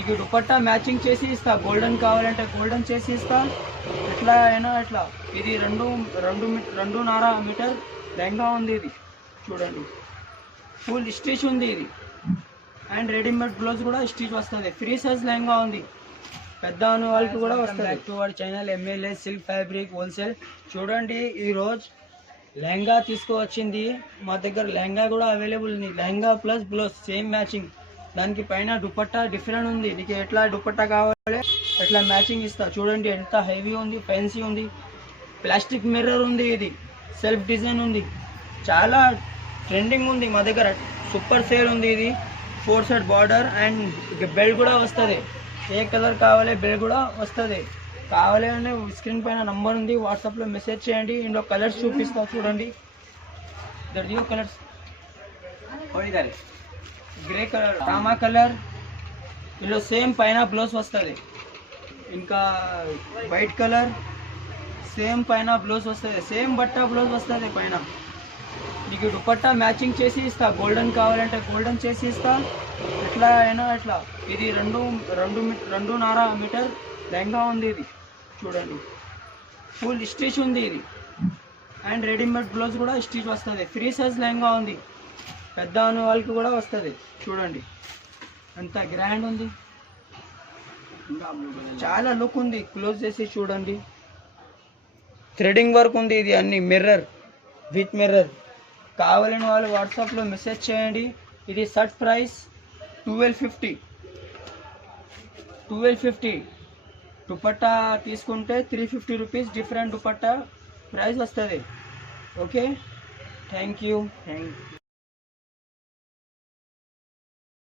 నీకు దుపట్టా మ్యాచింగ్ చేసి ఇస్తా, గోల్డెన్ కావాలంటే గోల్డెన్ చేసి ఇస్తా, ఎట్లా అయినా ఎట్లా. ఇది 2.5 మీటర్ లెహంగా ఉంది. ఇది చూడండి, ఫుల్ స్టిచ్ ఉంది ఇది. అండ్ రెడీమేడ్ బ్లౌజ్ కూడా స్టిచ్ వస్తుంది. ఫ్రీ సైజ్ లెహంగా ఉంది, పెద్ద అనే వాళ్ళకి కూడా వస్తుంది. Back to our channel MLA silk fabric wholesale. చూడండి, ఈరోజు లెహంగా తీసుకువచ్చింది మా దగ్గర. లెహంగా కూడా అవైలబుల్ ఉంది, lehenga plus blouse same matching. దానికి పైన దుపట్టా డిఫరెంట్ ఉంది. నీకు ఎట్లా దుపట్టా కావాలి ఎట్లా మ్యాచింగ్ ఇస్తా. చూడండి ఎంత హెవీ ఉంది, ఫ్యాన్సీ ఉంది, ప్లాస్టిక్ మిర్రర్ ఉంది, ఇది సెల్ఫ్ డిజైన్ ఉంది, చాలా ట్రెండింగ్ ఉంది మా దగ్గర. సూపర్ సేల్ ఉంది ఇది. 4 సైడ్ బార్డర్ అండ్ బెల్ట్ కూడా వస్తుంది. ఏ కలర్ కావాలి బెల్ట్ కూడా వస్తుంది. కావాలి అంటే స్క్రీన్ పైన నంబర్ ఉంది, వాట్సాప్లో మెసేజ్ చేయండి. ఇందులో కలర్స్ చూపిస్తా చూడండి. దర్జియో కలర్స్, గ్రే కలర్, రామా కలర్, ఇందులో సేమ్ పైన బ్లౌజ్ వస్తుంది. ఇంకా వైట్ కలర్ సేమ్ పైన బ్లౌజ్ వస్తుంది, సేమ్ బట్ట బ్లౌజ్ వస్తుంది పైన. నీకు దుపట్టా మ్యాచింగ్ చేసి ఇస్తా, గోల్డెన్ కావాలంటే గోల్డెన్ చేసి ఇస్తా, ఎట్లా అయినా ఎట్లా. ఇది 2.5 మీటర్ లెహంగా ఉంది. ఇది చూడండి, ఫుల్ స్టిచ్ ఉంది ఇది. అండ్ రెడీమేడ్ బ్లౌజ్ కూడా స్టిచ్ వస్తుంది. ఫ్రీ సైజ్ లెహంగా ఉంది, పెద్ద అనే వాళ్ళకి కూడా వస్తుంది. చూడండి ఎంత గ్రాండ్ ఉంది, చాలా లుక్ ఉంది. క్లోజ్ చేసి చూడండి, థ్రెడింగ్ వర్క్ ఉంది. ఇది అన్ని మిర్రర్ విత్ మిర్రర్. కావాలని వాళ్ళు వాట్సాప్లో మెసేజ్ చేయండి. ఇది షర్ట్ ప్రైస్ 1250. దుపట్టా తీసుకుంటే 350 రూపీస్ డిఫరెంట్ దుపట్టా ప్రైస్ వస్తుంది. Okay, thank you.